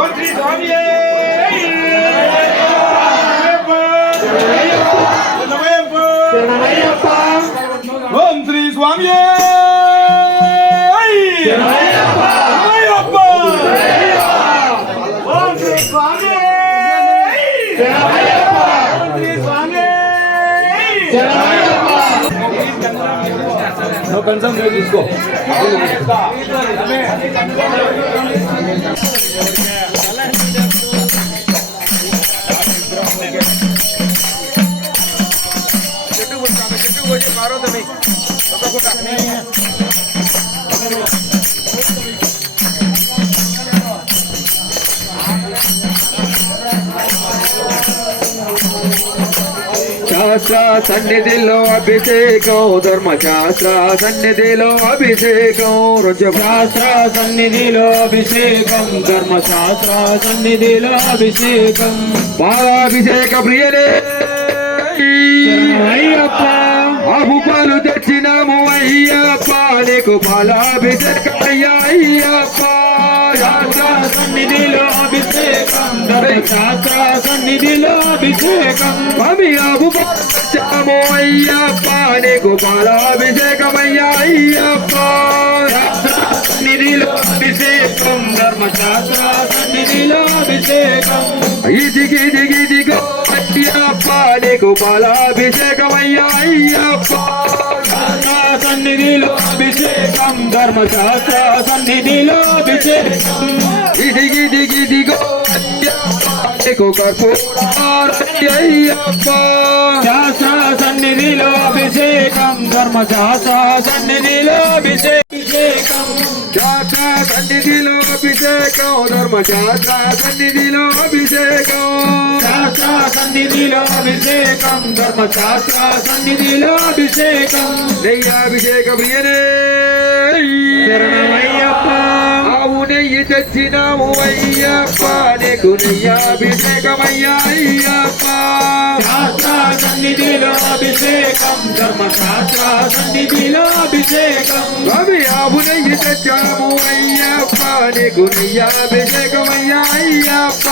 ఓం శ్రీ స్వామియే ఓం శ్రీ స్వామియే నువ్వు కన్సర్న్ తీసుకో చెట్టు వచ్చి పార్వతమి శాస్త్ర సన్నిధిలో అభిషేకం ధర్మశాస్త్ర సన్నిధిలో అభిషేకం రుజశాస్త్ర సన్నిధిలో అభిషేకం ధర్మశాస్త్ర సన్నిధిలో అభిషేకం పాలాభిషేక ప్రియరే అయ్యప్ప ఆవు పాలు తెచ్చినాము అయ్యప్ప నీకు పాలాభిషేకం అయ్యా అయ్యప్ప శాస్త్ర సన్నిధిలో అభిషేకం ధర్మశాస్త్ర సన్నిధిలో అభిషేకం స్వామి ఆవు పాలు తెచ్చాము అయ్యప్ప నీకు పాలాభిషేకం అయ్యా అయ్యప్ప శాస్త్ర సన్నిధిలో అభిషేకం ధర్మశాస్త్ర సన్నిధిలో అభిషేకం ఇదిగిదిగిదిగో అయ్యప్ప నీకు పాలాభిషేకం అయ్యా అయ్యప్ప సన్నిధిలో అభిషేకం ధర్మశాస్త్ర సన్నిధిలో అభిషేకం ఇదిగిదిగిదిగో అయ్యప్ప నీకు అయ్యప్ప శాస్త్ర సన్నిధిలో అభిషేకం ధర్మశాస్త్ర సన్నిధిలో అభిషేకం శాస్త్ర సన్నిధిలో అభిషేకం ధర్మశాస్త్ర సన్నిధిలో అభిషేకం శాస్త్ర సన్నిధిలో అభిషేకం ధర్మశాస్త్ర సన్నిధిలో అభిషేకం నెయ్యాభిషేక ప్రియనే శరణమయ్యప్ప ఆవు నెయ్యి తెచ్చినాము అయ్యప్ప నీకు నెయ్యాభిషేకమయ్యా అయ్యప్ప శాస్త్ర సన్నిధిలో అభిషేకం ధర్మశాస్త్ర సన్నిధిలో అభిషేకం అవి ఆవు నెయ్యి తెచ్చాము అయ్యప్ప నీకు నెయ్యాభిషేకమయ్యా అయ్యప్ప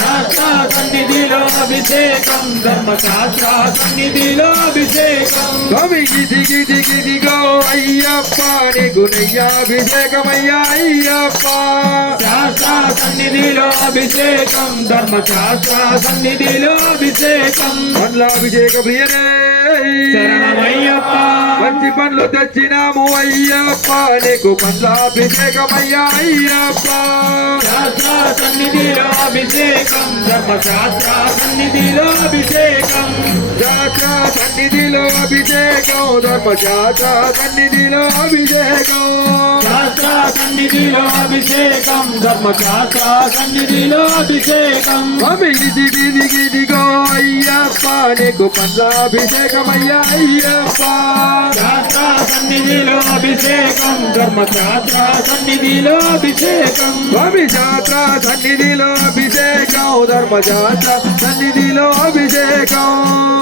శాస్త్ర సన్నిధిలో అభిషేకం ధర్మశాస్త్ర సన్నిధిలో అభిషేకం అవి గిదిగిదిగిదిగో అయ్యప్ప నీకు నెయ్యాభిషేకమయ్యా అయ్యప్ప శాస్త్ర సన్నిధిలో అభిషేకం ధర్మశాస్త్ర సన్నిధిలో అభిషేకం పండ్లాభిషేక ప్రియనే శరణమయ్యప్ప మంచి పండ్లు తెచ్చినాము అయ్యప్ప నీకు పండ్లాభిషేకమయ్యా అయ్యప్ప శాస్త్ర సన్నిధిలో అభిషేకం ధర్మశాస్త్ర సన్నిధిలో అభిషేకం శాస్త్ర సన్నిధిలో అభిషేకం ధర్మశాస్త్ర సన్నిధిలో అభిషేకం శాస్త్ర సన్నిధిలో అభిషేకం ధర్మశాస్త్ర సన్నిధిలో అభిషేకం గిదిగిదిగో అయ్యప్ప నీకు పండ్లాభిషేకమయ్యా అయ్యప్ప శాస్త్ర సన్నిధిలో అభిషేకం ధర్మశాస్త్ర సన్నిధిలో అభిషేకం స్వామి శాస్త్ర సన్నిధిలో అభిషేకం ధర్మశాస్త్ర సన్నిధిలో అభిషేకం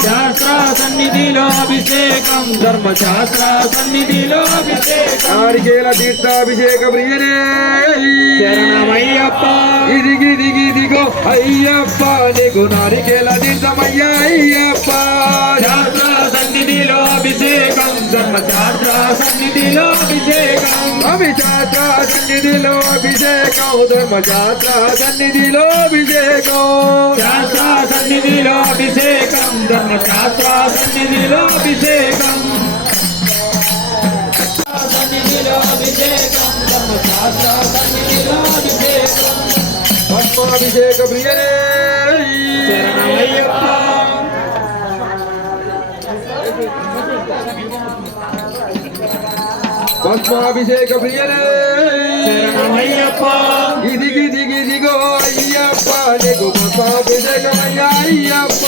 శాస్త్ర సన్నిధిలో అభిషేకం ధర్మశాస్త్ర సన్నిధిలో అభిషేకం నారికేల తీర్థాభిషేక ప్రియనే శరణమయ్యప్ప ఇదిగిదిగిదిగో అయ్యప్ప నీకు నారికేల తీర్థమయ్యా అయ్యప్ప శాస్త్ర సన్నిధిలో అభిషేకం ధర్మశాస్త్ర సన్నిధిలో అభిషేకం అభిశాస్త్ర సన్నిధిలో అభిషేకం ధర్మశాస్త్ర సన్నిధిలో అభిషేకం శాస్త్ర సన్నిధిలో అభిషేకం ధర్మశాస్త్ర సన్నిధిలో అభిషేకం సన్నిధిలో అభిషేకం ధర్మశాస్త్ర సన్నిధిలో అభిషేకం పద్మాభిషేక ప్రియనే శరణమయ్యప్ప పద్మాభిషేక ప్రియనే శరణమయ్యప్ప గిదిగిదిగిదిగో అయ్యప్ప నీకు పద్మాభిషేకమయ్యా అయ్యప్ప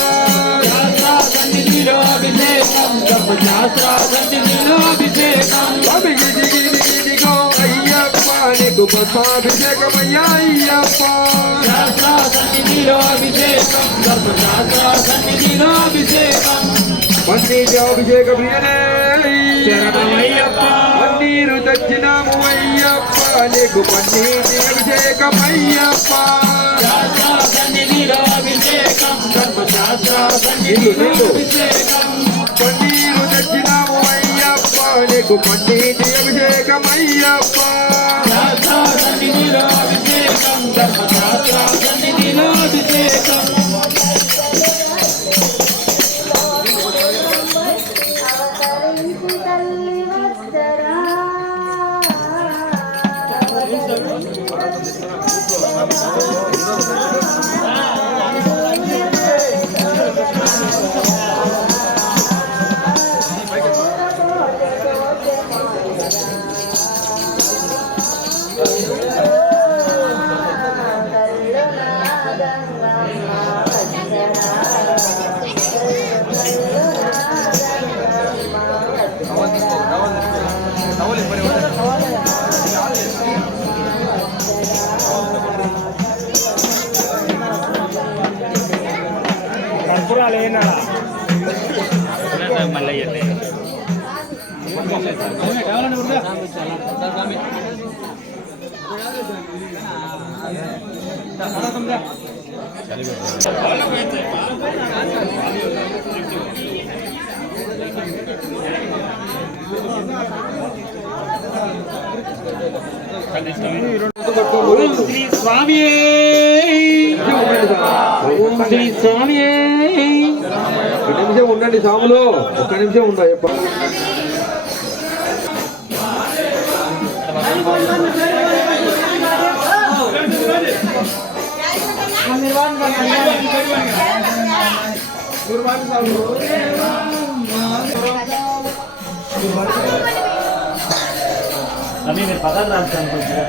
శాస్త్ర సన్నిధిలో అభిషేకం ధర్మశాస్త్ర సన్నిధిలో అభిషేకం గిదిగిదిగిదిగో అయ్యప్ప నీకు పద్మాభిషేకమయ్యా అయ్యప్ప శాస్త్ర సన్నిధిలో అభిషేకం ధర్మశాస్త్ర సన్నిధిలో అభిషేకం పన్నీటి అభిషేక ప్రియనే శరణమయ్యప్ప పన్నీరు తెచ్చినాము అయ్యప్ప నీకు పన్నీటి అభిషేకమయ్యప్ప పన్నీరు తెచ్చినాము అయ్యప్ప నీకు పన్నీటి అభిషేకమయ్యప్ప శ్రీ స్వామి శ్రీ స్వామి ఒక్క నిమిషం ఉండండి స్వాములు ఒక్క నిమిషం ఉండ నేను పదాలు రాస్తాను కొంచెం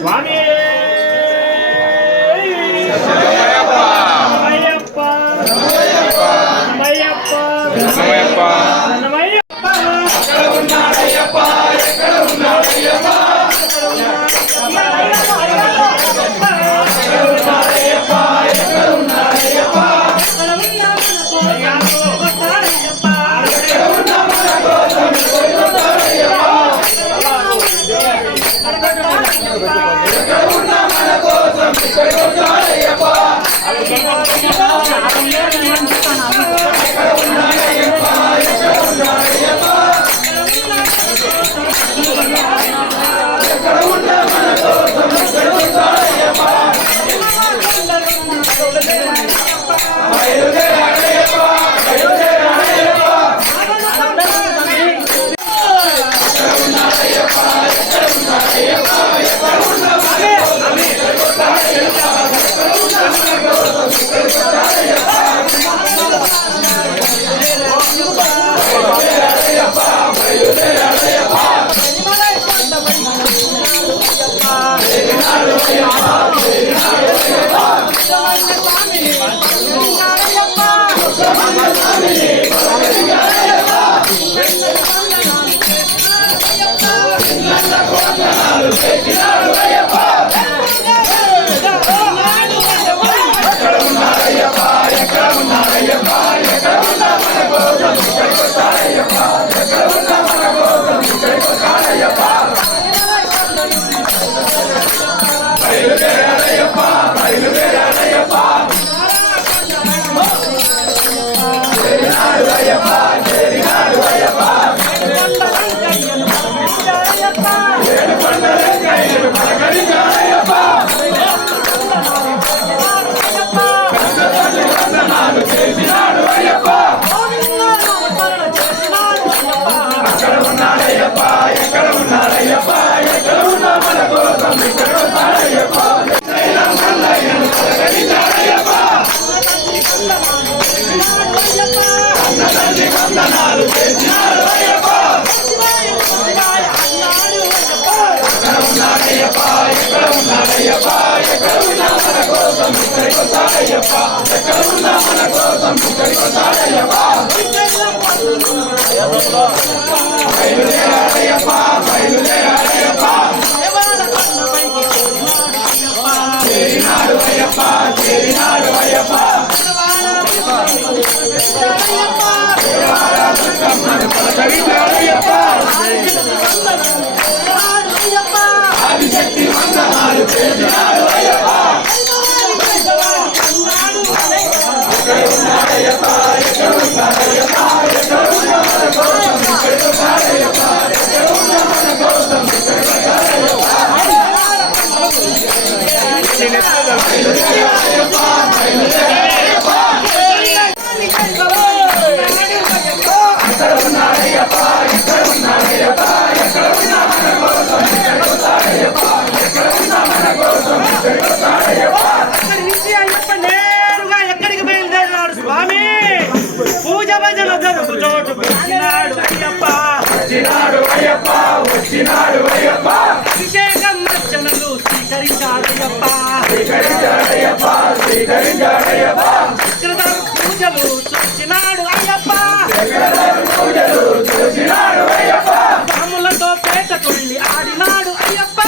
స్వామి ఎక్కడికి బయలుదేరినాడు స్వామి? పూజ భజన జరుపు చోటు వచ్చినాడు అయ్యప్ప. అభిషేకం అర్చనలు స్వీకరించాడయ్యప్ప. చక్రధర పూజలు చూసినాడు అయ్యప్ప. రాములతో పేట తుళ్ళి ఆడినాడు అయ్యప్ప.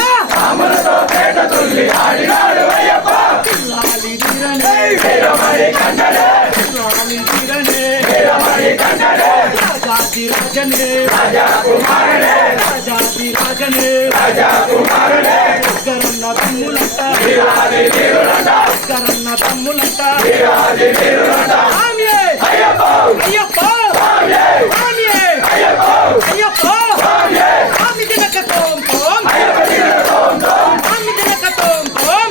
పిల్లాలి వీరనే, పిల్లాలి వీరనే, రాజాది రాజనే, రాజాది రాజనే, గరన్న తమ్ములంట, గరన్న తమ్ములంట. స్వామియే అయ్యప్ప, స్వామియే అయ్యప్ప, స్వామి దినక తోం తోం, స్వామి దినక తోం తోం,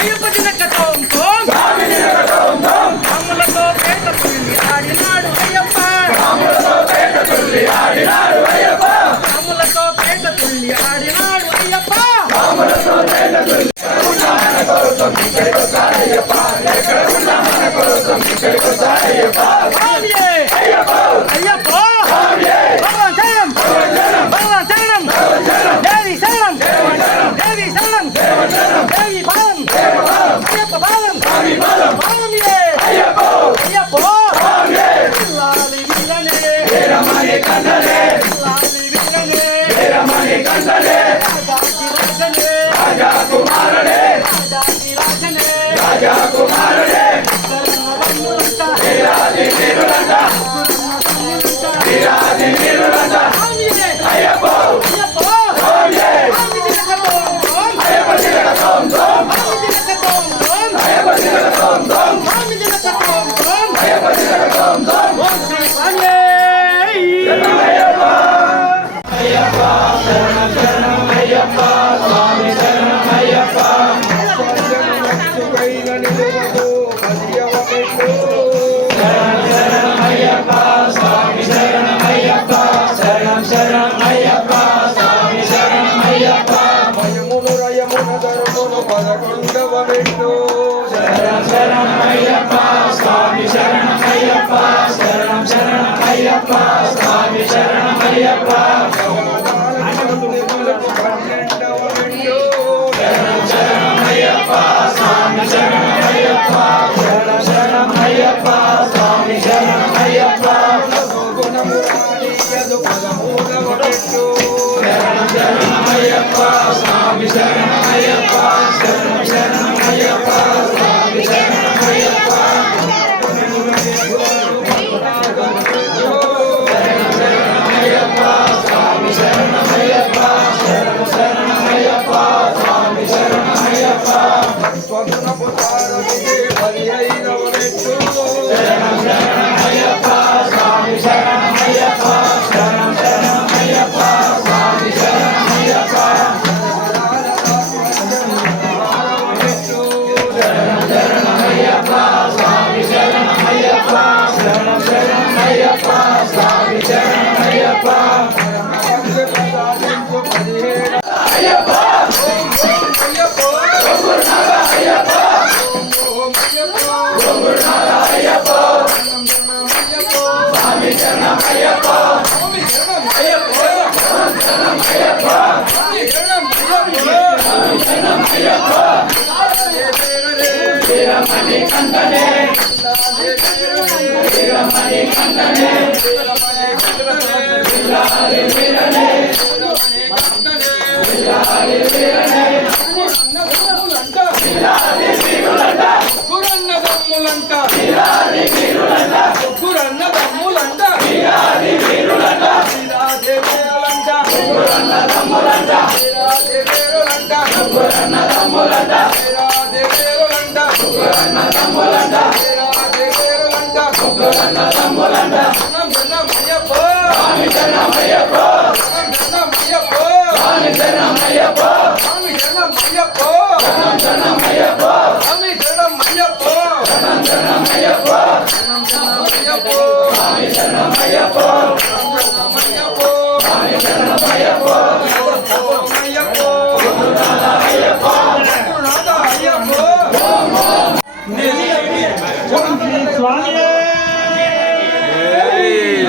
అయ్యప్ప దినక తోం తోం. అమ్ములతో పేట తుళ్ళి ఆడినాడు అయ్యప్ప. అమ్ములతో పేట తుళ్ళి ఆడినాడు అయ్యప్ప. స్వామియే అయ్యప్ప, భగవాన్ శరణం, దేవి శరణం, దేవి పాదం, అయ్యప్ప పాదం, స్వామియే అయ్యప్ప, పిల్లాలి వీరనే, పిల్లాలి వీరనే, రాజాది రాజనే,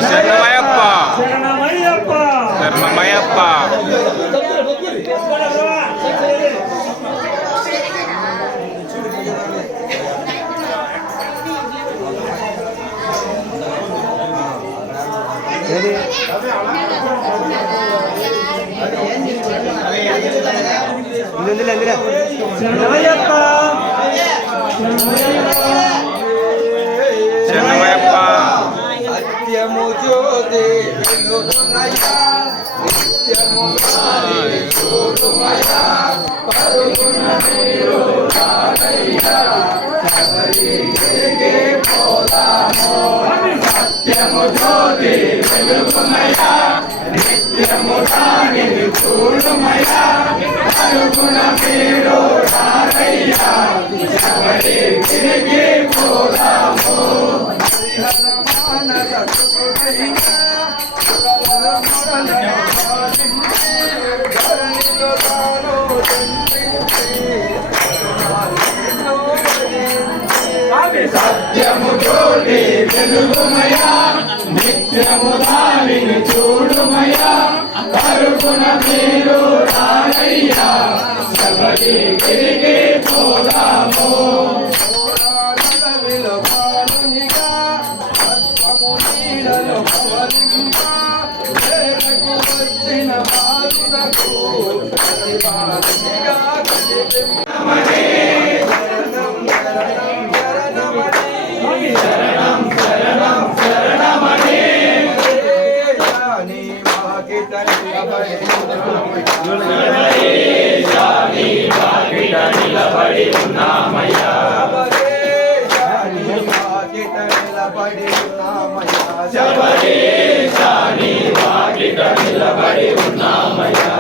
శరణమయ్యప్ప శరణమయ్యప్ప శరణమయ్యప్ప శరణమయ్యప్ప శరణమయ్యప్ప సత్యము జ్యోతి వెలుగునయ్యా నిత్యము గాలి చూడుమయ్యా పరుగున నీరు రాగయ్యా శబరిగిరికి పోదాము సత్యము జ్యోతి వెలుగునయ్యా నిత్యము గాలి చూడుమయ్యా పరుగున నీరు రాగయ్యా శబరిగిరికి పోదాము సత్యము జ్యోతి వెలుగుమయా నిత్యము దానిని చూడుమయా కరుకున మీరు రారయ్యా శబరిగిరికి పోదాము నిలబడి ఉన్నామయ్యా శబరీశాని వాకిట నిలబడి ఉన్నామయ్యా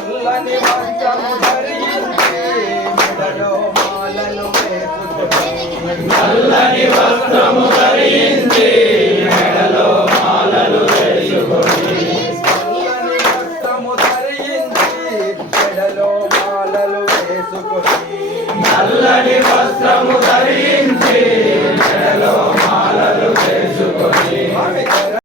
నల్లని వస్త్రము ధరించి మెడలో మాలలు వేసుకొని నల్లని వస్త్రము ధరించి మెడలో మాలలు వేసుకొని నల్లని వస్త్రము ధరించి మెడలో మాలలు వేసుకొని